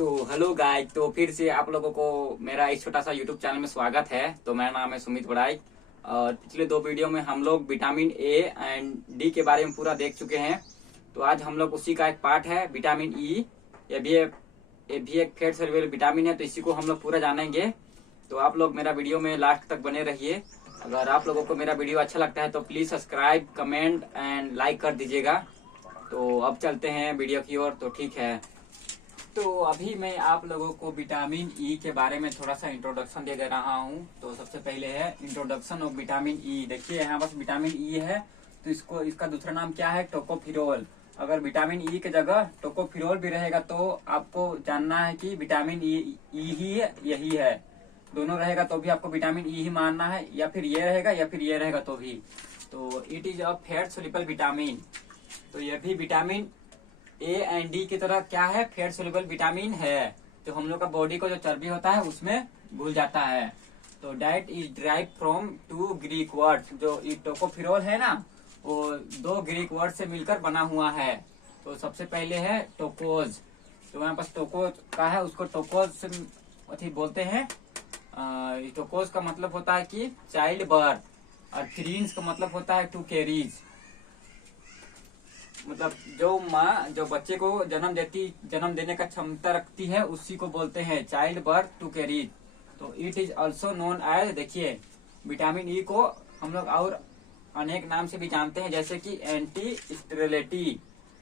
तो hello guys, तो फिर से आप लोगों को मेरा इस छोटा सा यूट्यूब चैनल में स्वागत है। तो मेरा नाम है सुमित बड़ाई और पिछले दो वीडियो में हम लोग विटामिन ए एंड डी के बारे में पूरा देख चुके हैं। तो आज हम लोग उसी का एक पार्ट है विटामिन ई। ये भी एक फैट सॉल्युबल विटामिन है, तो इसी को हम लोग पूरा जानेंगे। तो आप लोग मेरा वीडियो में लास्ट तक बने रहिए। अगर आप लोगों को मेरा वीडियो अच्छा लगता है तो please subscribe, comment and like कर दीजिएगा। तो अब चलते हैं वीडियो की ओर। तो ठीक है, तो अभी मैं आप लोगों को विटामिन ई के बारे में थोड़ा सा इंट्रोडक्शन दे रहा हूँ। तो सबसे पहले है इंट्रोडक्शन ऑफ विटामिन ई। देखिए यहाँ बस विटामिन ई है, तो इसका दूसरा नाम क्या है, टोकोफिरोल। अगर विटामिन ई की जगह टोकोफिरोल भी रहेगा तो आपको जानना है कि विटामिन ई ही है, यही है। दोनों रहेगा तो भी आपको विटामिन ई ही मानना है, या फिर ये रहेगा या फिर ये रहेगा तो भी। तो it is a fat soluble vitamin. तो यह भी विटामिन ए एंड डी की तरह क्या है, फैट सोल्युबल विटामिन है, जो हम लोग का बॉडी को जो चर्बी होता है उसमें घुल जाता है। तो diet is drive from two Greek words. जो टोकोफिरोल है ना, वो दो ग्रीक वर्ड से मिलकर बना हुआ है। तो सबसे पहले है टोकोज। तो यहाँ पास टोकोज का है, उसको टोकोज से बोलते हैं। टोकोज का मतलब होता है कि चाइल्ड बर्थ, और थ्रीन्स का मतलब होता है टू कैरीज। मतलब जो माँ जो बच्चे को जन्म देने का क्षमता रखती है उसी को बोलते हैं चाइल्ड बर्थ टू कैरीज। तो it is also known as, देखिए विटामिन ई को हम लोग और अनेक नाम से भी जानते हैं, जैसे कि एंटी स्टेरिलिटी।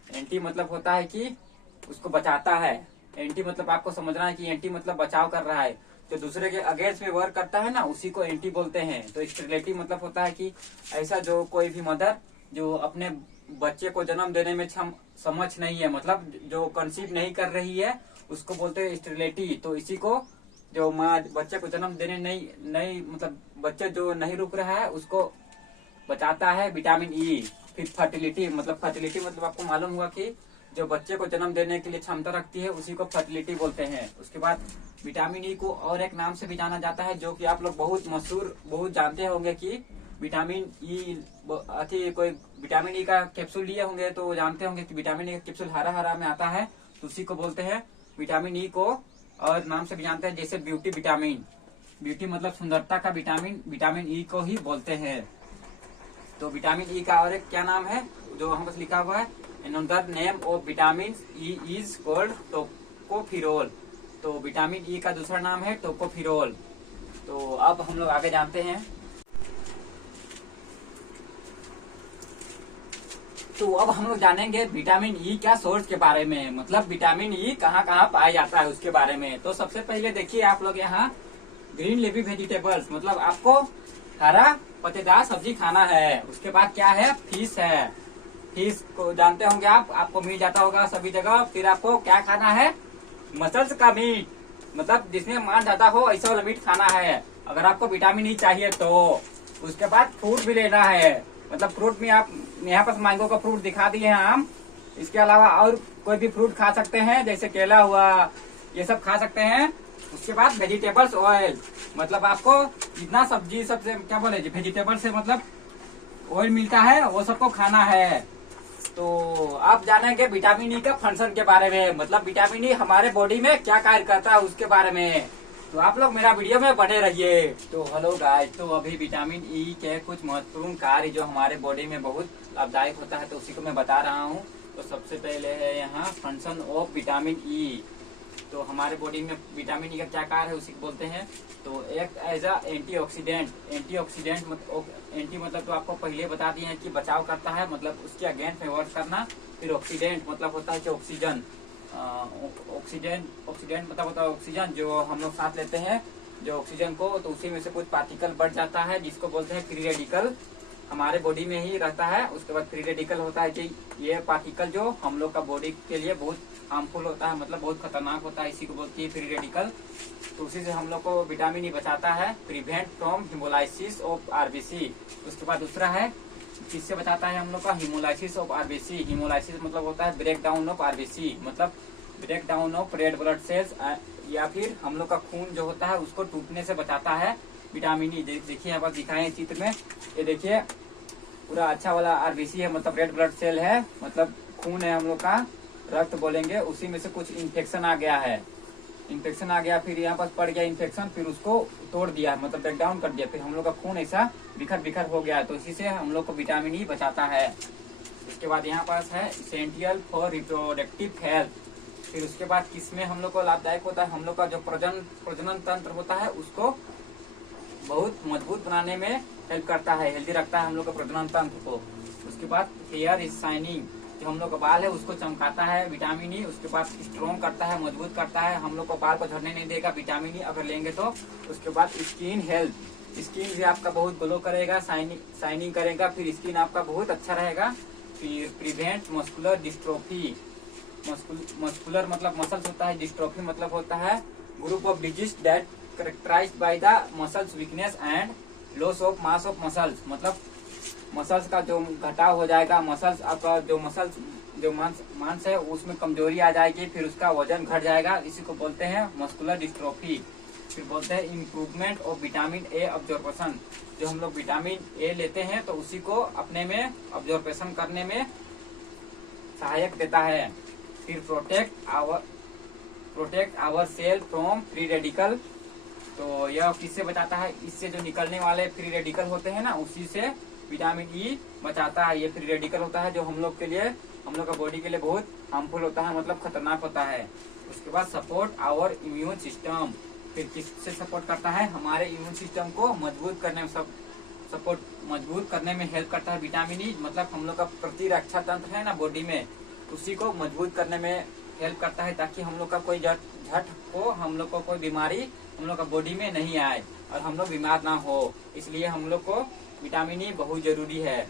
एंटी मतलब होता है कि उसको बचाता है। एंटी मतलब आपको समझना है कि एंटी मतलब बचाव कर रहा है, जो दूसरे के अगेंस्ट में वर्क करता है ना, उसी को एंटी बोलते हैं। तो स्टेरिलिटी मतलब होता है कि ऐसा जो कोई भी मदर जो अपने बच्चे को जन्म देने में समझ नहीं है, मतलब जो कंसीव नहीं कर रही है, उसको बोलते हैं स्टेरिलिटी। तो इसी को जो माँ बच्चे को जन्म देने नहीं मतलब बच्चे जो नहीं रुक रहा है उसको बचाता है विटामिन ई। फिर फर्टिलिटी मतलब आपको मालूम होगा कि जो बच्चे को जन्म देने के लिए क्षमता रखती है उसी को फर्टिलिटी बोलते हैं। उसके बाद विटामिन ई को और एक नाम से भी जाना जाता है, जो कि आप लोग बहुत मशहूर बहुत जानते होंगे कि विटामिन ई कोई विटामिन ई का कैप्सूल लिए होंगे तो जानते होंगे कि विटामिन ई का कैप्सूल हरा हरा में आता है, तो उसी को बोलते हैं विटामिन ई को। और नाम से भी जानते हैं जैसे ब्यूटी विटामिन। ब्यूटी मतलब सुंदरता का विटामिन ई को ही बोलते हैं। तो विटामिन ई का और एक क्या नाम है जो हम पास लिखा हुआ है, another name of vitamin E is called tocopherol. तो विटामिन ई का दूसरा नाम है टोकोफिरोल। तो अब हम लोग आगे जानते हैं। तो अब हम लोग जानेंगे विटामिन ई क्या सोर्स के बारे में, मतलब विटामिन ई कहाँ कहाँ पाया जाता है उसके बारे में। तो सबसे पहले देखिए आप लोग यहाँ ग्रीन लीफी वेजिटेबल्स, मतलब आपको हरा पत्तेदार सब्जी खाना है। उसके बाद क्या है, फिश है। फिश को जानते होंगे आप, आपको मिल जाता होगा सभी जगह। फिर आपको क्या खाना है, मसल्स का मीट, मतलब जिसमें मांस ज्यादा हो ऐसा वाला मीट खाना है अगर आपको विटामिन ई चाहिए तो। उसके बाद फ्रूट भी लेना है, मतलब फ्रूट में आप यहाँ पर मैंगो का फ्रूट दिखा दिए हैं आम। इसके अलावा और कोई भी फ्रूट खा सकते हैं, जैसे केला हुआ, ये सब खा सकते हैं। उसके बाद वेजिटेबल्स ऑयल, मतलब आपको जितना सब्जी सबसे क्या बोले वेजिटेबल से मतलब ऑयल मिलता है वो सबको खाना है। तो आप जानेंगे विटामिन ई का फंक्शन के बारे में, मतलब विटामिन ई हमारे बॉडी में क्या कार्य करता है उसके बारे में। तो आप लोग मेरा वीडियो में बने रहिए। तो हेलो गाइस, तो अभी विटामिन ई के कुछ महत्वपूर्ण कार्य जो हमारे बॉडी में बहुत लाभदायक होता है तो उसी को मैं बता रहा हूँ। तो सबसे पहले है यहाँ फंक्शन ऑफ विटामिन ई। तो हमारे बॉडी में विटामिन ई का क्या कार्य है उसी को बोलते हैं। तो एक एज अ एंटीऑक्सीडेंट एंटी मतलब तो आपको पहले बता दिए हैं कि बचाव करता है, मतलब उसके अगेंस्ट में वर्क करना। फिर ऑक्सीडेंट मतलब होता है कि ऑक्सीजन मतलब होता है ऑक्सीजन जो हम लोग सांस लेते हैं, जो ऑक्सीजन को, तो उसी में से कुछ पार्टिकल बढ़ जाता है जिसको बोलते हैं फ्री रेडिकल। हमारे बॉडी में ही रहता है। उसके बाद फ्री रेडिकल होता है कि ये पार्टिकल जो हम लोग का बॉडी के लिए बहुत हार्मफुल होता है, मतलब बहुत खतरनाक होता है, इसी को बोलती है फ्री रेडिकल। तो उसी से हम लोग को विटामिन ई बचाता है, prevent from haemolysis of RBC. उसके बाद दूसरा है किससे बचाता है हम लोग का, हिमोलाइसिस ऑफ आरबीसी। हिमोलाइसिस मतलब होता है ब्रेक डाउन ऑफ आरबीसी, मतलब break down of red blood cells, या फिर हम लोग का खून जो होता है उसको टूटने से बचाता है विटामिन ई। देखिए यहाँ पर दिखाए चित्र में, ये देखिए पूरा अच्छा वाला आरबीसी है, मतलब रेड ब्लड सेल है, मतलब खून है हम लोग का, रक्त बोलेंगे, उसी में से कुछ इन्फेक्शन आ गया है इन्फेक्शन आ गया, फिर यहाँ पास पड़ गया इन्फेक्शन, फिर उसको तोड़ दिया, मतलब ब्रेक डाउन कर दिया, फिर हम लोग का खून ऐसा बिखर बिखर हो गया। तो इसी से हम लोग को विटामिन ई बचाता है। उसके बाद यहाँ पास है इसेंशियल फॉर रिप्रोडक्टिव हेल्थ। फिर उसके बाद किसमें हम लोग को लाभदायक होता है, हम लोग का जो प्रजनन तंत्र होता है उसको बहुत मजबूत बनाने में हेल्प करता है, हेल्दी रखता है हम लोग का प्रजनन तंत्र को। उसके बाद हेयर इज शाइनिंग, जो हम लोग का बाल है उसको चमकाता है विटामिन ई। उसके बाद स्ट्रॉन्ग करता है, मजबूत करता है, हम लोग को बाल को झड़ने नहीं देगा विटामिन ई अगर लेंगे तो। उसके बाद स्किन हेल्थ, स्किन भी आपका बहुत ग्लो करेगा, शाइनिंग करेगा, फिर स्किन आपका बहुत अच्छा रहेगा। फिर प्रिवेंट मस्कुलर डिस्ट्रोफी, मस्कुलर मतलब मसल्स होता है, डिस्ट्रोफी मतलब होता है group of disease that characterised by the muscles weakness and loss of mass of muscles, मतलब मसल्स का जो घटाव हो जाएगा, मसल्स आपका जो मांस है उसमें कमजोरी आ जाएगी, फिर उसका वजन घट जाएगा, इसी को बोलते हैं मस्कुलर डिस्ट्रोफी। फिर बोलते हैं improvement of vitamin A absorption, जो हम लोग विटामिन ए लेते हैं तो उसी को अपने में अब्जॉर्प्शन करने में सहायक देता है। फिर protect our cell from free radical, तो यह किससे बचाता है, इससे जो निकलने वाले फ्री रेडिकल होते हैं ना उसी से विटामिन ई बचाता है। ये फ्री रेडिकल होता है जो हम लोग के लिए, हम लोग का बॉडी के लिए बहुत हार्मफुल होता है, मतलब खतरनाक होता है। उसके बाद सपोर्ट आवर इम्यून सिस्टम, फिर किससे सपोर्ट करता है, हमारे इम्यून सिस्टम को मजबूत करने में मजबूत करने में हेल्प करता है विटामिन ई, मतलब हम लोग का प्रतिरक्षा तंत्र है ना बॉडी में, उसी को मजबूत करने में हेल्प करता है, ताकि हम लोग का कोई झट हो, हम लोग को कोई बीमारी हम लोग का बॉडी में नहीं आए और हम लोग बीमार ना हो, इसलिए हम लोग को विटामिन ई बहुत जरूरी है।